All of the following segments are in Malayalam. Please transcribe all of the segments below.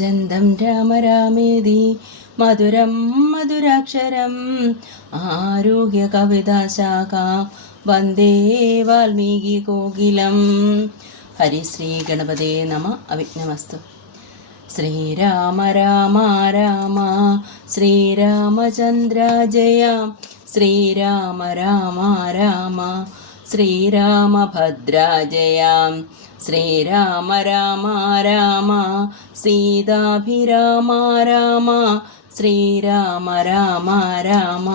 കൂജന്തം രാമരാമേതി മധുരം മധുരാക്ഷരം ആരോഗ്യ കവിതാശാഖ വന്ദേ വാൽമീകി കോകിലം. ഹരിശ്രീ ഗണപതേ നമ അവിഘ്നമസ്തു. ശ്രീരാമ രാമ രാമ ശ്രീരാമചന്ദ്ര ജയ ശ്രീരാമ രാമ രാമ ശ്രീരാമഭദ്ര ശ്രീരാമ രാമ രാമ സീതാഭിരാമ രാമ ശ്രീരാമ രാമ രാമ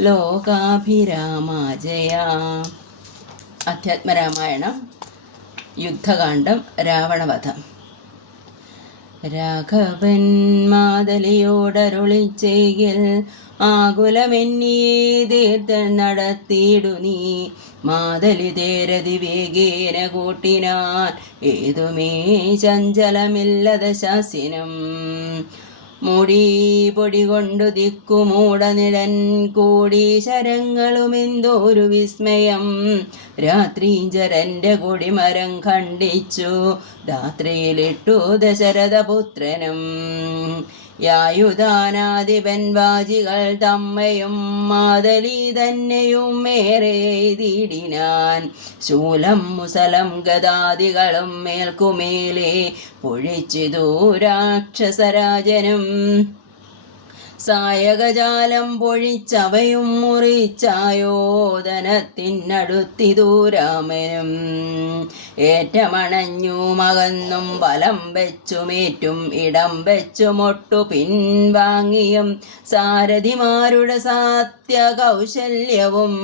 ലോകാഭിരാമ ജയ. അധ്യാത്മരാമായണം യുദ്ധകാന്ഡം രാവണവധം. രാഘവൻ മാതലിയോടരുളി ചെയ്യൽ ആകുലമെന്നിയേ തീർത്ഥൻ നടത്തിയിടു നീ മാതലി തേരതി വേഗേന കൂട്ടിനാൻ ഏതുമേ ചഞ്ചലമില്ലത ശാസിനം. മുടി പൊടി കൊണ്ടു ദിക്കുമൂടനിഴൻ കൂടി ശരങ്ങളുമെന്തോരു വിസ്മയം. രാത്രീഞ്ചരന്റെ കൊടിമരം ഖണ്ഡിച്ചു രാത്രിയിലിട്ടു ദശരഥപുത്രനും. യായുധാനാധിപൻ വാജികൾ തമ്മയും മാതലി തന്നെയും മേറെ എഴുതിയിടിനാൻ ശൂലം മുസലം ഗതാദികളും മേൽക്കുമേലെ പൊഴിച്ചിതു രാക്ഷസരാജനും. സായകജാലം പൊഴിച്ചവയും മുറിച്ചായോധനത്തിനടുത്തിതു രാമനും. ഏറ്റമണഞ്ഞു മകന്നും വലം വെച്ചുമേറ്റും ഇടം വെച്ചുമൊട്ടു പിൻവാങ്ങിയും സാരഥിമാരുടെ സാത്യ കൗശല്യവും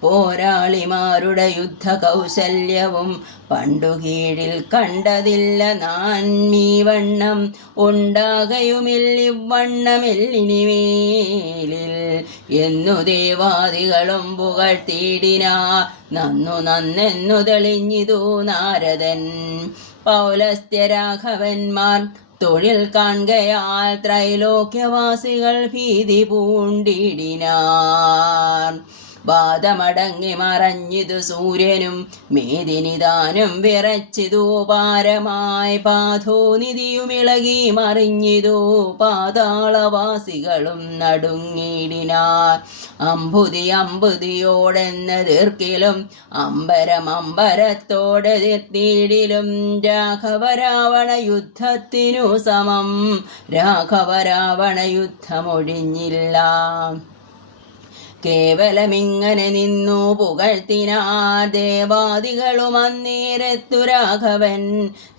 പോരാളിമാരുടെ യുദ്ധ കൗശല്യവും പണ്ടു കീഴിൽ കണ്ടതില്ല നാൻമീ വണ്ണം ഉണ്ടാകയുമില്ലിവണ്ണമില്ലിനിമേലിൽ എന്നു ദേവാദികളും പുകഴ്ത്തിയിടിനാ നന്നു നന്നെന്നു തെളിഞ്ഞിതു നാരദൻ. പൗലസ്ത്യരാഘവന്മാർ തൊഴിൽ കാണുകയാൽ ത്രൈലോക്യവാസികൾ ഭീതി പൂണ്ടിടിനാർ. വാദമടങ്ങി മറഞ്ഞിതു സൂര്യനും മേദിനിദാനം വിറച്ചിതു പാരമായി പാഥോനിധിയുമിളകി മറിഞ്ഞിതു പാതാളവാസികളും നടുങ്ങിടിനാർ അമ്പുതി അമ്പുതിയോടെന്ന തീർക്കിലും അമ്പരം അമ്പരത്തോടെ തീർത്തിയിടിലും രാഘവരാവണ യുദ്ധത്തിനു സമം രാഘവരാവണ യുദ്ധമൊഴിഞ്ഞില്ല കേവലമിങ്ങനെ നിന്നു പുകഴ്ത്തിനാ ദേവാദികളും അന്നീരത്തു രാഘവൻ.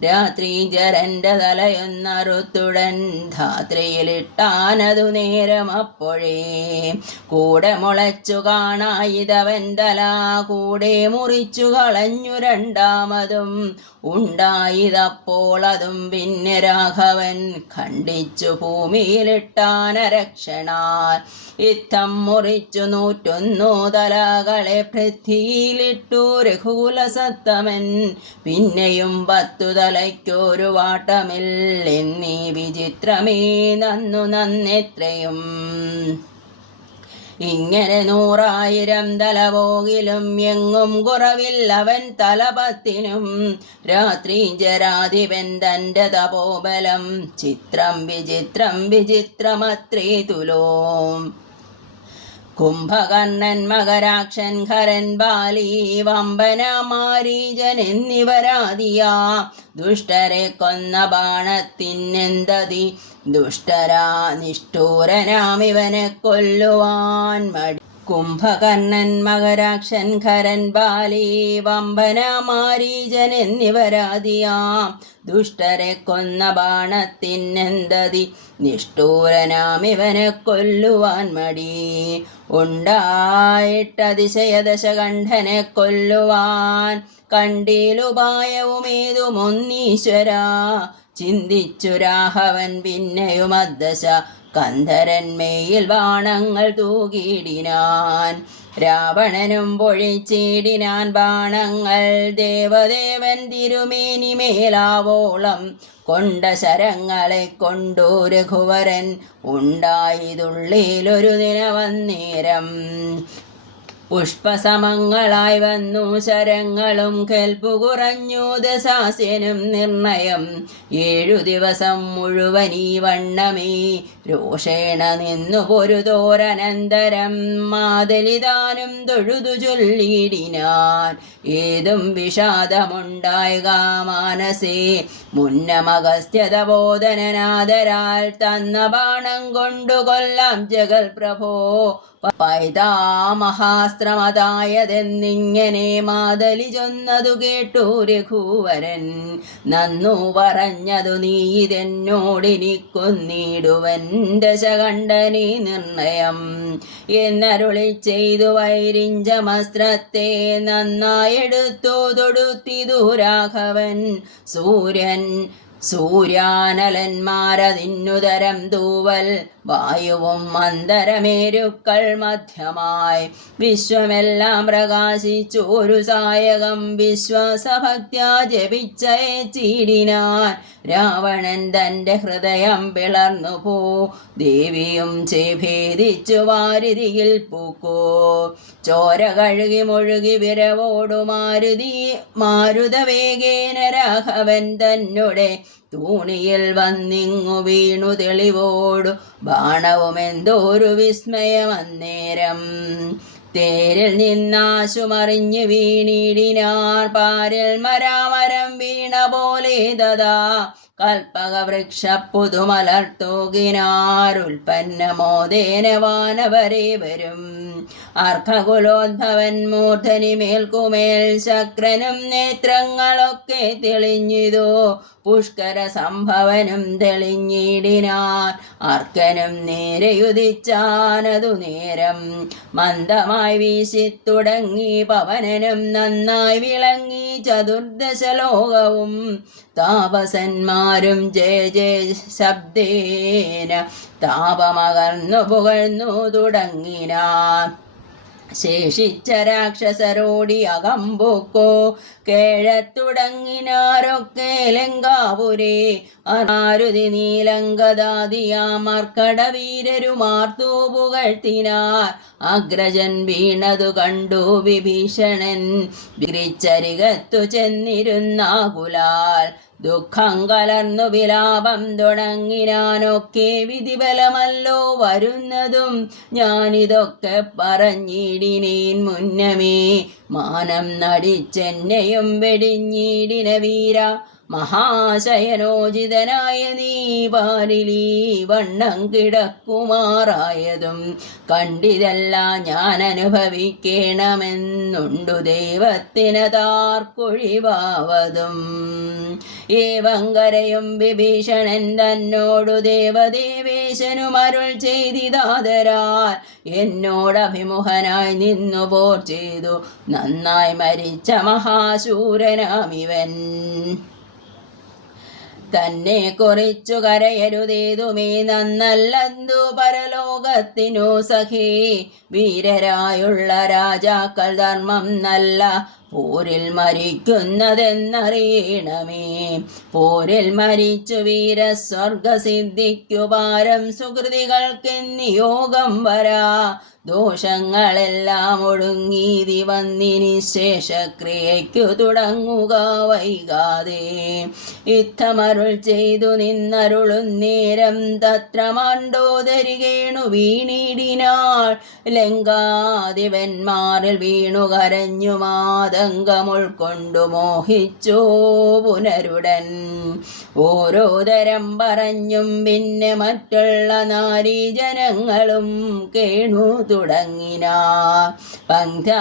രാത്രി ജരന്റെ തലയൊന്നറുത്തുടൻ ധാത്രിയിലിട്ടാനതു നേരം അപ്പോഴേ കൂടെ മുളച്ചു കാണായിതവൻ തല കൂടെ മുറിച്ചു കളഞ്ഞു രണ്ടാമതും ഉണ്ടായിതപ്പോൾ അതും പിന്നെ രാഘവൻ ഖണ്ഡിച്ചു ഭൂമിയിലിട്ടാനരക്ഷണാൽ ഇത്തം മുറിച്ചു നൂറ്റൊന്നു തലകളെ പൃഥ്വിയിലിട്ടു രഘുകുലസത്തമൻ. പിന്നെയും പത്തു തലയ്ക്കൊരു വാട്ടമില്ലെന്നീ വിചിത്രമേ നന്നു നന്നെത്രയും. ഇങ്ങനെ നൂറായിരം തലപോകിലും എങ്ങും കുറവില്ലവൻ തലപത്തിനും. രാത്രി ജരാധിപൻ തന്റെ തപോബലം ചിത്രം വിചിത്രം വിചിത്രമത്രേ തുലോം. കുംഭകർണൻ മകരാക്ഷൻ ഖരൻ ബാലി വമ്പന മാരീജൻ എന്നിവരാദിയാ. ദുഷ്ടരെ കൊന്ന ബാണത്തിനെന്തതി ദുഷ്ടരാ നിഷ്ഠൂരനാമിവനെ കൊല്ലുവാൻ മടി കുംഭകർണൻ മകരാക്ഷൻ ഖരൻ ബാലി വമ്പന മാരീജൻ എന്നിവരാദിയാം. ദുഷ്ടരെ കൊന്ന ബാണത്തിനെന്തതി നിഷ്ഠൂരനാമിവനെ കൊല്ലുവാൻ മടി. ഉണ്ടായിട്ടതിശയദശകണ്ഠനെ കൊല്ലുവാൻ കണ്ടിലുപായവുമേതുമൊന്നീശ്വര ചിന്തിച്ചു രാഘവൻ പിന്നെയും അദ്ദശ കന്ധരന്മേയിൽ ബാണങ്ങൾ തൂകിയിടിനാൻ രാവണനും പൊഴിച്ചിടിനാൻ ബാണങ്ങൾ ദേവദേവൻ തിരുമേനി മേലാവോളം കൊണ്ട ശരങ്ങളെ കൊണ്ടു രഘുവരൻ ഉണ്ടായതുള്ളിലൊരു ദിനവന്നേരം. പുഷ്പസമങ്ങളായി വന്നു ശരങ്ങളും കെൽപ്പു കുറഞ്ഞു ദശാസ്യനും നിർണയം. ഏഴു ദിവസം മുഴുവൻ ഈ വണ്ണമേ രോഷേണ നിന്നു പൊരുതോരനന്തരം മാതലിതാനും തൊഴുതു ചൊല്ലിയിടിനാൻ. ഏതും വിഷാദമുണ്ടായക മാനസേ മുന്നമഗസ്ത്യത ബോധനനാദരാൽ തന്ന ബാണം കൊണ്ടു കൊല്ലാം ജഗൽ പ്രഭോ. പൈതാമഹാസ്ത്രമതായതെന്നിങ്ങനെ മാതലി ചൊന്നതു കേട്ടു രഘുവരൻ. നന്നു പറഞ്ഞതു നീ ഇതെന്നോടിനി കൊന്നിടുവൻ. ദശകണ്ഠനി നിർണയം. എന്നരുളി ചെയ്തു വൈരിഞ്ചമസ്ത്രത്തെ നന്നായെടുത്തു തൊടുത്തിതു രാഘവൻ സൂര്യൻ സൂര്യാനലന്മാരതിന്നുതരം തൂവൽ വായുവും മന്ദരമേരുക്കൾ മധ്യമായി. വിശ്വമെല്ലാം പ്രകാശിച്ചു. ഒരു സായകം വിശ്വാസഭക്ത്യാ ജപിച്ചയച്ചിടിനാൻ രാവണൻ തന്റെ ഹൃദയം പിളർന്നു പോ ദേവിയും ചേഭേദിച്ചു വാരുതിയിൽ പൂക്കോ. ചോര കഴുകി മുഴുകി വിരവോടു മാരുതി മാരുതവേഗേന രാഘവൻ തന്നുടെ തൂണിയിൽ വന്നിങ്ങു വീണു തെളിവോടു. ബാണവുമെന്തോരു വിസ്മയം അന്നേരം തേരിൽ നിന്നാശുമറിഞ്ഞ് വീണിടിനാർ. പാരിൽ മരാമരം വീണ പോലെ ദതാ കൽപ്പക വൃക്ഷ പുതുമലർത്തൂകിനാരുൽപ്പന്നമോദേന വാനവരെ വരും അർദ്ധകുലോദ്ഭവൻ മൂർധനി മേൽക്കുമേൽ ശക്രനും നേത്രങ്ങളൊക്കെ തെളിഞ്ഞിതോ. പുഷ്കര സംഭവനും തെളിഞ്ഞിടിനാർ. അർക്കനും നേരെയുദിച്ചാനതു നേരം. മന്ദമായി വീശിത്തുടങ്ങി പവനനും നന്നായി വിളങ്ങി ചതുർദശ ലോകവും താപസന്മാരും ജയ ജയ ശബ്ദേന. താപമകർന്നു പുകഴ്ന്നു തുടങ്ങിനാർ ശേഷിച്ച രാക്ഷസരോടി അകമ്പൂക്കോ കേഴത്തുടങ്ങിനാരൊക്കെ ലങ്കാപുരേ. ആരുതി നീലങ്കദാദിയാമർക്കടവീരരുമാർത്തു പുകഴ്ത്തിനാർ. അഗ്രജൻ വീണതു കണ്ടു വിഭീഷണൻ. വിരിച്ചരികത്തു ചെന്നിരുന്നാകുലാൽ. ദുഃഖം കലർന്നു വിലാപം തുടങ്ങിനാനൊക്കെ വിധിബലമല്ലോ വരുന്നതും ഞാനിതൊക്കെ പറഞ്ഞിടിനേൻ മുന്നമേ. മാനം നടിച്ചെന്നെയും വെടിഞ്ഞിടിന വീര. മഹാശയനോചിതനായ നീ പാലിലീ വണ്ണം കിടക്കുമാറായതും കണ്ടിതല്ല ഞാൻ അനുഭവിക്കണമെന്നുണ്ടു ദൈവത്തിനതാർക്കൊഴിവാവതും. ഏവം കരയും വിഭീഷണൻ തന്നോടു ദേവദേവേശനും അരുൾ ചെയ്തിതാതരാൽ എന്നോടഭിമുഖനായി നിന്നു പോർ ചെയ്തു. നന്നായി മരിച്ച മഹാശൂരനാമിവൻ. തന്നെ കുറിച്ചു കരയരുതേതുമേ നന്നല്ലു പരലോകത്തിനു സഖി. വീരരായുള്ള രാജാക്കൾ ധർമ്മം നല്ല പോരിൽ മരിക്കുന്നതെന്നറിയണമേ. പോരിൽ മരിച്ചു വീരസ്വർഗസിദ്ധിക്കു പാരം സുഹൃതികൾക്കെന്നിയോഗം വരാ. ദോഷങ്ങളെല്ലാം ഒടുങ്ങീതി വന്നിനി ശേഷക്രിയയ്ക്കു തുടങ്ങുക വൈകാതെ. ഇത്തമരുൾ ചെയ്തു നിന്നരുളുന്നേരം തത്ര മാണ്ടോദരികേണു വീണിടിനാൾ. ലങ്കാദിവന്മാരിൽ വീണു കരഞ്ഞു മാതങ്കമുൾക്കൊണ്ടു മോഹിച്ചു പുനരുടൻ. ഓരോ തരം പറഞ്ഞും പിന്നെ മറ്റുള്ള നാരീജനങ്ങളും കേണു തുടങ്ങിന. പങ്ക്ത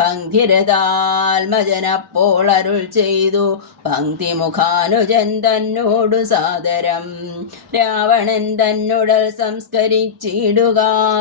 പങ്ക്തിരതാത്മജനപ്പോൾ അരുൾ ചെയ്തു. പങ്ക്തിമുഖാനുജൻ തന്നോടു സാദരം. രാവണൻ തന്നുടൽ സംസ്കരിച്ചിടുക.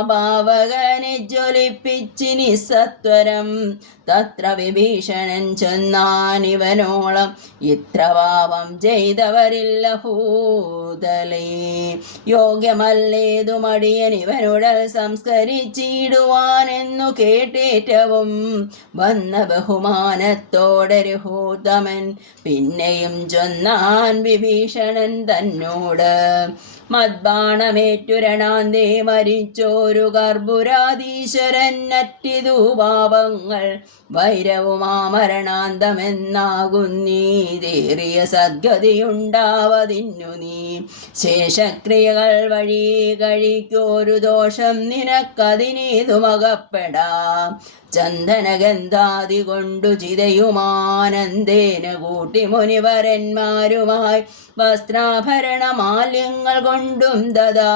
പാവകനെ ജ്വലിപ്പിച്ചിനി സത്വരം തത്ര വിഭീഷണൻ ചെന്നാനിവനോളം ഇത്ര പാപം ചെയ്തവരില്ല ഭൂതലേ യോഗ്യമല്ലേതു മടിയൻ ഇവനുടൽ സംസ്കരിച്ചിടുവാനെന്നു കേട്ടേറ്റവും വന്ന ബഹുമാനത്തോടെ ഹൂതമൻ. പിന്നെയും ചൊന്നാൻ വിഭീഷണൻ തന്നോട് മദ്ബാണമേറ്റുരണാന്തേ മരിച്ചോരു കർപ്പുരാധീശ്വരന്നറ്റിതു പാപങ്ങൾ വൈരവുമാമരണാന്തമെന്നാകുന്നീതേറിയ സദ്ഗതിയുണ്ടാവതിന്നു നീ. ശേഷക്രിയകൾ വഴി കഴിക്കോരു ദോഷം നിനക്കതിനേതുമകപ്പെടാം. ചന്ദനഗന്ധാതി കൊണ്ടു ചിതയുമാനന്ദേന കൂട്ടി മുനിവരന്മാരുമായി വസ്ത്രാഭരണ മാല്യങ്ങൾ കൊണ്ടും ദദാ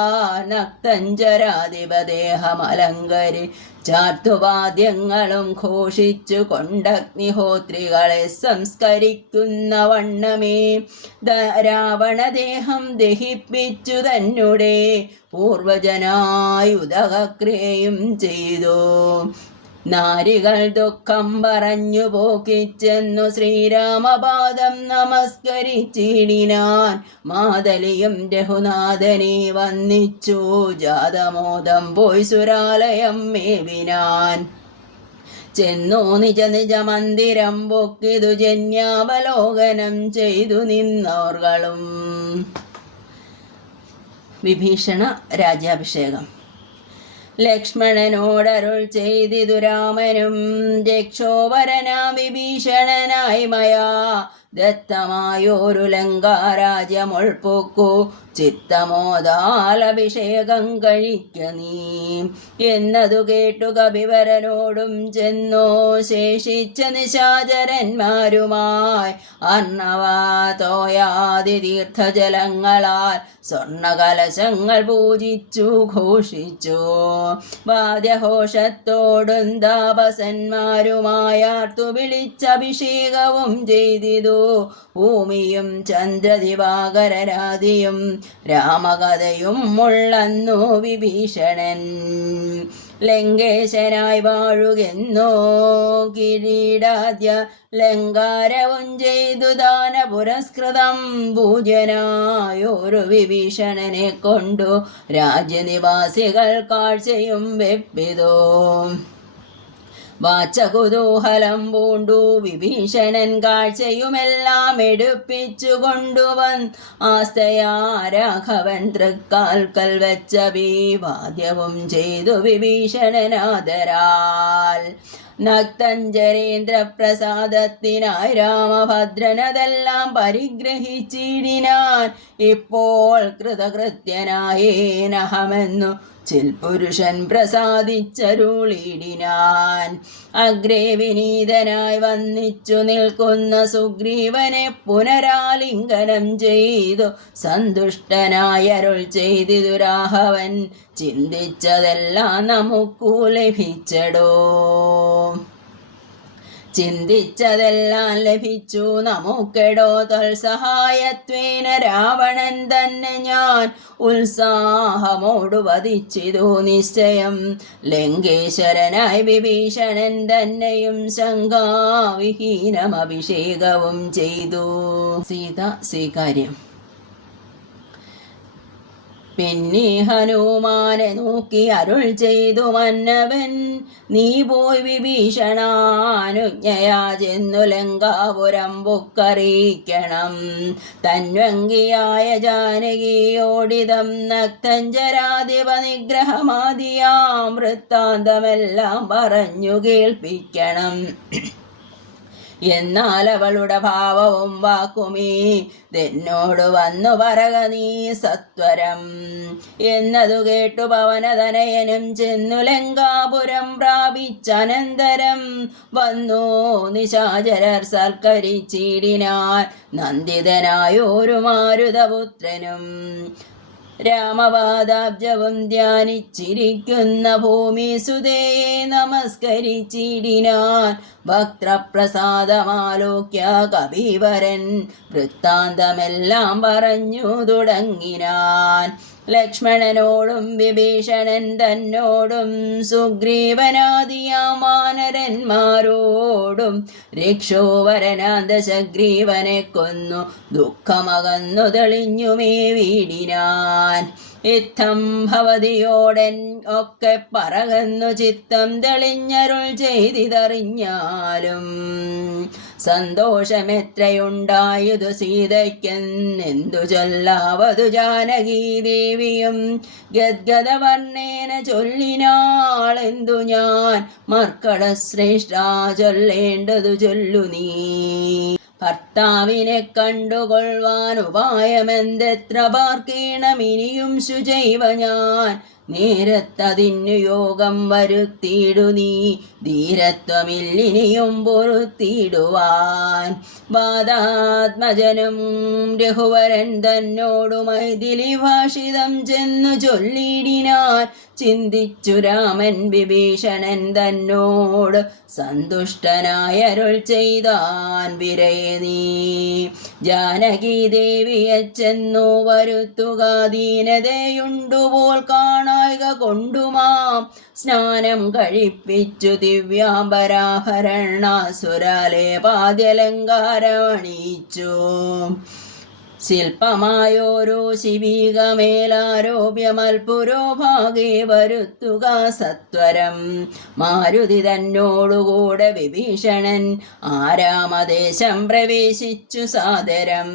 നക്തഞ്ചരാധിപദേഹമലങ്കരി ചാർത്തുവാദ്യങ്ങളും ഘോഷിച്ചു കൊണ്ടഗ്നിഹോത്രികളെ സംസ്കരിക്കുന്ന വണ്ണമേ. രാവണദേഹം ദഹിപ്പിച്ചു തന്നെ പൂർവജനായുധക്രിയയും ചെയ്തു. നാരികൾ ദുഃഖം പറഞ്ഞു പോക്കിച്ചെന്നു ശ്രീരാമപാദം നമസ്കരിച്ചിടിനാൻ. മാതലിയും രഘുനാഥനെ വന്നിച്ചു. ജാതമോദം പോയി സുരാലയം മേവിനാൻ. ചെന്നു നിജ നിജ മന്ദിരം പൊക്കിതു ജന്യാവലോകനം ചെയ്തു നിന്നോർകളും. വിഭീഷണ രാജ്യാഭിഷേകം. ലക്ഷ്മണനോടരുൾ ചെയ്തിതു രാമനും രക്ഷോവരനാ വിഭീഷണനായി മയാ ദത്തമായോരു ലങ്കാരാജ്യമുൾപ്പൊക്കു ചിത്തമോദാലഭിഷേകം കഴിക്ക നീ. എന്നതു കേട്ടു കവിവരനോടും ചെന്നോ. ശേഷിച്ച നിശാചരന്മാരുമായി അർണവ തോയാതി തീർത്ഥജലങ്ങളാൽ സ്വർണകലശങ്ങൾ പൂജിച്ചു ഘോഷിച്ചു. വാദ്യഘോഷത്തോടും താപസന്മാരുമായാർത്തു വിളിച്ചഭിഷേകവും ചെയ്തിതു. ഭൂമിയും ചന്ദ്രദിവാകരരാതിയും രാമകഥയും മുള്ളന്നു വിഭീഷണൻ. ലങ്കേശനായി വാഴുകെന്നോ? കിരീടാദ്യ ലങ്കാരവും ചെയ്തു ദാന പുരസ്കൃതം പൂജനായൊരു വിഭീഷണനെ കൊണ്ടു രാജ്യനിവാസികൾ കാഴ്ചയും വെപ്പിതോ. വാച്ചകുതൂഹലം പൂണ്ടു വിഭീഷണൻ കാഴ്ചയുമെല്ലാം എടുപ്പിച്ചു കൊണ്ടുവൻ ആസ്തയാരാഘവൻ തൃക്കാൽക്കൽ വെച്ച വിവാദ്യവും ചെയ്തു വിഭീഷണനാദരാൽ നക്തഞ്ചരേന്ദ്ര പ്രസാദത്തിനായി രാമഭദ്രനതെല്ലാം പരിഗ്രഹിച്ചിടിനാൻ ഇപ്പോൾ കൃതകൃത്യനായേനഹമെന്നു ചിൽപുരുഷൻ പ്രസാദിച്ചരുളിടിനാൻ. അഗ്രേ വിനീതനായി വന്നിച്ചു നിൽക്കുന്ന സുഗ്രീവനെ പുനരാലിംഗനം ചെയ്തു. സന്തുഷ്ടനായി അരുൾ ചെയ്തിതു രാഘവൻ. ചിന്തിച്ചതെല്ലാം നമുക്കു ലഭിച്ചടോ. ചിന്തിച്ചതെല്ലാം ലഭിച്ചു. നമുക്കെടോ തൽസഹായത്വേന രാവണൻ തന്നെ ഞാൻ ഉത്സാഹമോടു വധിച്ചിതു നിശ്ചയം. ലങ്കേശ്വരനായി വിഭീഷണൻ തന്നെയും ശങ്കാവിഹീനം അഭിഷേകവും ചെയ്തു. സീത സ്വീകാര്യം. പിന്നെ ഹനുമാനെ നോക്കി അരുൾ ചെയ്തു മന്നവൻ. നീ പോയി വിഭീഷണാനുജ്ഞയാ ചെന്നു ലങ്കാപുരം പൊക്കറിയിക്കണം തന്വങ്കിയായ ജാനകിയോടിതം നക്തഞ്ചരാധിപ നിഗ്രഹമാദിയാം വൃത്താന്തമെല്ലാം പറഞ്ഞു കേൾപ്പിക്കണം. എന്നാൽ അവളുടെ ഭാവവും വാക്കുമേ എന്നോട് വന്നു പറക നീ സത്വരം. എന്നതു കേട്ടു പവനതനയനും ചെന്നു ലങ്കാപുരം പ്രാപിച്ചനന്തരം വന്നു നിശാചരർ സൽക്കരിച്ചിടിനാൻ നന്ദിതനായോരു മാരുതപുത്രനും. രാമപാദാബ്ജവും ധ്യാനിച്ചിരിക്കുന്ന ഭൂമി സുതയെ നമസ്കരിച്ചിടിനാൻ ഭക്തപ്രസാദമാലോക്യ കവിവരൻ വൃത്താന്തമെല്ലാം പറഞ്ഞു തുടങ്ങിനാൻ. ലക്ഷ്മണനോടും വിഭീഷണൻ തന്നോടും സുഗ്രീവനാദിയാമാനരന്മാരോടും രക്ഷോവരനാന്തശഗ്രീവനെ കൊന്നു. ദുഃഖമകന്നു തെളിഞ്ഞുമേ വീടിനാൻ. ഇത്തം ഭവതിയോടൻ ഒക്കെ പറകന്നു ചിത്തം തെളിഞ്ഞരുൾ ചെയ്തിതറിഞ്ഞാലും സന്തോഷമെത്രയുണ്ടായതു സീതയ്ക്കെന്നെന്തു ചൊല്ലാവതു ജാനകീദേവിയും ഗദ്ഗത ഗദ്ഗദവർണേന ചൊല്ലിനാളെന്തു ഞാൻ? മർക്കട ശ്രേഷ്ഠ ചൊല്ലേണ്ടതു ചൊല്ലു നീ. ഭർത്താവിനെ കണ്ടുകൊള്ളുവാൻ ഉപായമെന്തെത്ര പാർക്കീണമിനിയും ശുചൈവ ഞാൻ? നേരത്തതിന്നു യോഗം വരുത്തിയിടു നീ. ധീരത്വമില്ലിനിയും പൊറുത്തിയിടുവാൻ. വാദാത്മജനും രഘുവരൻ തന്നോടു മൈഥിലി ഭാഷിതം ചെന്നു ചൊല്ലിടിനാൻ. ചിന്തിച്ചു രാമൻ വിഭീഷണൻ തന്നോട് സന്തുഷ്ടനായരുൾ ചെയ്താൻ വിരയെ നീ ജാനകി ദേവിയെ ചെന്നു വരുത്തുക ദീനതയുണ്ടുപോൽ കാണായിക കൊണ്ടുമാം. സ്നാനം കഴിപ്പിച്ചു ദിവ്യാംബരാഭരണാസുരാലെ പാദ്യലങ്കാരമണിയിച്ചു ശില്പമായോരോ ശിവീകമേലാരോപ്യമൽപുരോ ഭാഗേ വരുത്തുക സത്വരം. മാരുതി തന്നോടുകൂടെ വിഭീഷണൻ ആരാമദേശം പ്രവേശിച്ചു സാദരം.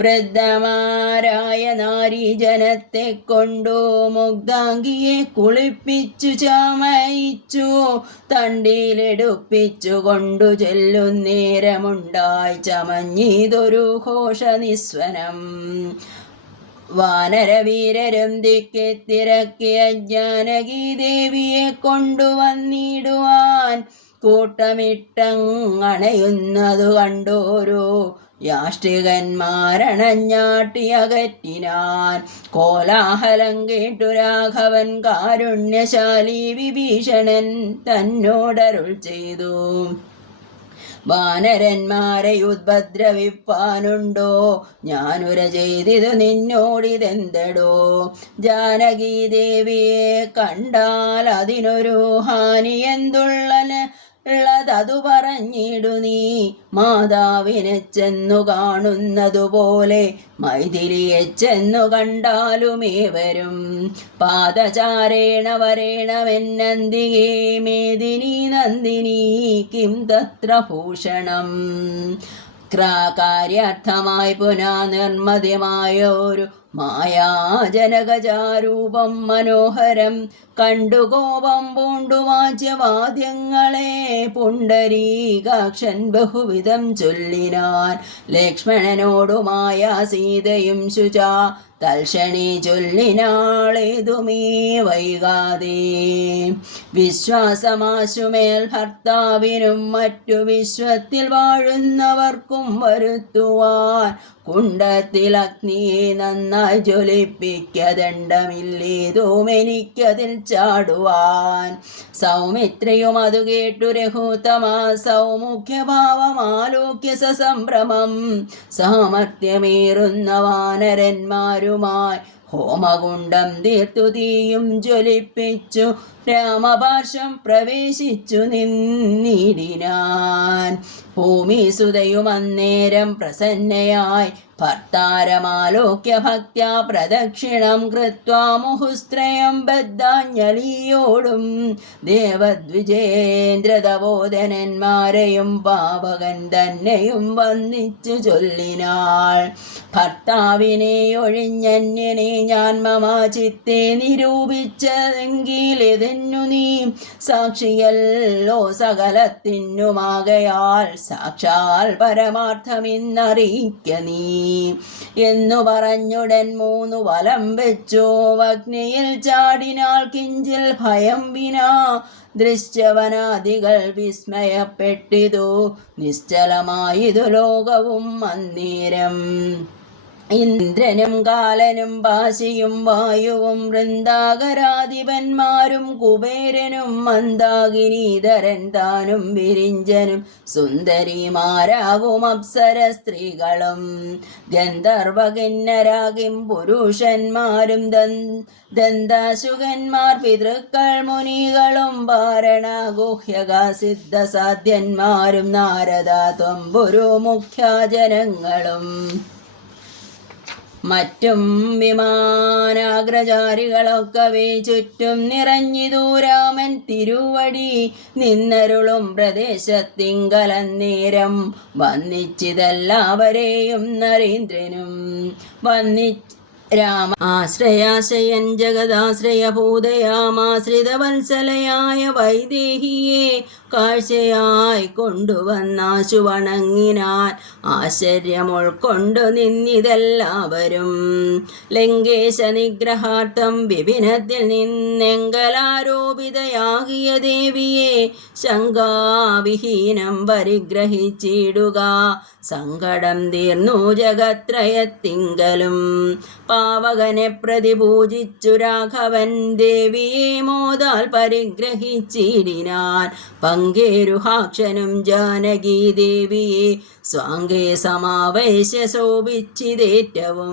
വൃദ്ധമാരായ നാരീജനത്തെ കൊണ്ടോ മുഗ്ധാംഗിയെ കുളിപ്പിച്ചു ചമയിച്ചു. തണ്ടിയിലെടുപ്പിച്ചു കൊണ്ടു ചെല്ലുന്നേരമുണ്ടായി ചമഞ്ഞിതൊരു ഘോഷനിസ്വനം വാനരവീരരും ദിക്കെ തിരക്കിയ ജാനകി ദേവിയെ കൊണ്ടുവന്നിടുവാൻ കൂട്ടമിട്ടങ്ങണയുന്നതു കണ്ടോരോ? യാഷ്ടികന്മാരണഞ്ഞാട്ടി അകറ്റിനാൻ കോലാഹലം കേട്ടു രാഘവൻ കാരുണ്യശാലി വിഭീഷണൻ തന്നോടരുൾ ചെയ്തു. വാനരന്മാരെ ഉദ്ഭദ്രവിപ്പാനുണ്ടോ ഞാനുര ചെയ്തിതു നിന്നോടിതെന്തടോ? ജാനകി ദേവിയെ കണ്ടാൽ അതിനൊരു ഹാനി എന്തുള്ളന് ഉള്ളതതു പറഞ്ഞിടു നീ. മാതാവിനെ ചെന്നു കാണുന്നതുപോലെ മൈഥിലിയെ ചെന്നു കണ്ടാലുമേവരും പാദചാരേണ വരേണമെന്നന്തികേ മേദിനി നന്ദിനി കിം തത്ര ഭൂഷണം. ക്രാകാര്യാർത്ഥമായി പുനാ മായാജനകജാരൂപം മനോഹരം കണ്ടുകോപം പൂണ്ടുവാച്യവാദ്യങ്ങളെ പുണ്ടരീകാക്ഷൻ ബഹുവിധം ചൊല്ലിനാൻ ലക്ഷ്മണനോടുമായ സീതയും ശുച തൽക്ഷണി ചൊല്ലിനാളേതുമേ വൈകാതെ. വിശ്വാസമാശുമേൽ ഭർത്താവിനും മറ്റു വിശ്വത്തിൽ വാഴുന്നവർക്കും വരുത്തുവാൻ കുണ്ടത്തിൽ അഗ്നിയെ നന്നായി ജ്വലിപ്പിക്കതണ്ടമില്ലേതുമെനിക്കതിൽ ചാടുവാൻ. സൗമിത്രയും അതു കേട്ടു രഘുതമാ സൗമുഖ്യഭാവമാലോക്യ സസംഭ്രമം. സാമർത്ഥ്യമേറുന്ന വാനരന്മാരുമായി ഹോമകുണ്ടം തീർത്തു തീയും ജ്വലിപ്പിച്ചു. രാമപാർശ്വം പ്രവേശിച്ചു നിന്നിടിനാൻ. ഭൂമി സുതയും അന്നേരം പ്രസന്നയായി. ഭർത്താരമാലോക്യ ഭക്ത്യാ പ്രദക്ഷിണം കൃത്വാ മുഹുസ്ത്രയം ബദ്ധാഞ്ജലിയോടും ദേവദ്വിജേന്ദ്രതബോധനന്മാരെയും പാവകൻ തന്നെയും വന്നിച്ചു ചൊല്ലിനാൾ. ഭർത്താവിനെ ഒഴിഞ്ഞന്യനെ ഞാൻ മമാചിത്തെ നിരൂപിച്ചതെങ്കിലെതിന്നു നീ? സാക്ഷിയല്ലോ സകലത്തിനുമാകയാൽ സാക്ഷാൽ പരമാർത്ഥമെന്നറിയിക്ക നീ. എന്നു പറഞ്ഞുടൻ മൂന്നു വലം വെച്ചോ. അഗ്നിയിൽ ചാടിനാൾ കിഞ്ചിൽ ഭയം വിനാ ദൃശ്യവനാദികൾ വിസ്മയപ്പെട്ടിതു. നിശ്ചലമായിതു ലോകവും അന്നേരം. ഇന്ദ്രനും കാലനും ഭാസിയും വായുവും വൃന്ദാകരാധിപന്മാരും കുബേരനും മന്ദാകിനീധരൻ താനും വിരിഞ്ചനും സുന്ദരിമാരാകും അപ്സര സ്ത്രീകളും ഗന്ധർവകിന്നരാകിം പുരുഷന്മാരും ദന്താശുകന്മാർ പിതൃക്കൾ മുനികളും പാരണ ഗുഹ്യക സിദ്ധസാധ്യന്മാരും നാരദാത്വം ത്വമ്പുരു മുഖ്യജനങ്ങളും മറ്റും വിമാനാഗ്രചാരികളൊക്കവേ ചുറ്റും നിറഞ്ഞിതു രാമൻ തിരുവടി നിന്നരുളും പ്രദേശത്തിങ്കലന്നേരം വന്നിച്ചിതെല്ലാവരെയും നരേന്ദ്രനും വന്നി രാമ ആശ്രയാശയൻ ജഗദാശ്രയഭൂതയാമാശ്രിതവത്സലയായ വൈദേഹിയെ കാഴ്ചയായി കൊണ്ടുവന്നാശു വണങ്ങിനാൻ ആശ്ചര്യം ഉൾക്കൊണ്ടു നിന്നിതെല്ലാവരും. ലങ്കേശ നിഗ്രഹാർത്ഥം വിപിനത്തിൽ നിന്നെങ്കലാരോപിതയാകിയ ദേവിയെ ശങ്കാവിഹീനം പരിഗ്രഹിച്ചിടുക. സങ്കടം തീർന്നു ജഗത്രയത്തിങ്കലും. പാവകനെ പ്രതിപൂജിച്ചു രാഘവൻ ദേവിയെ മോദാൽ പരിഗ്രഹിച്ചിടിനാൻ. പങ്കേരുഹാക്ഷനും ജാനകി ദേവിയെ സ്വാംഗേ സമാവേശ ശോഭിച്ചിതേറ്റവും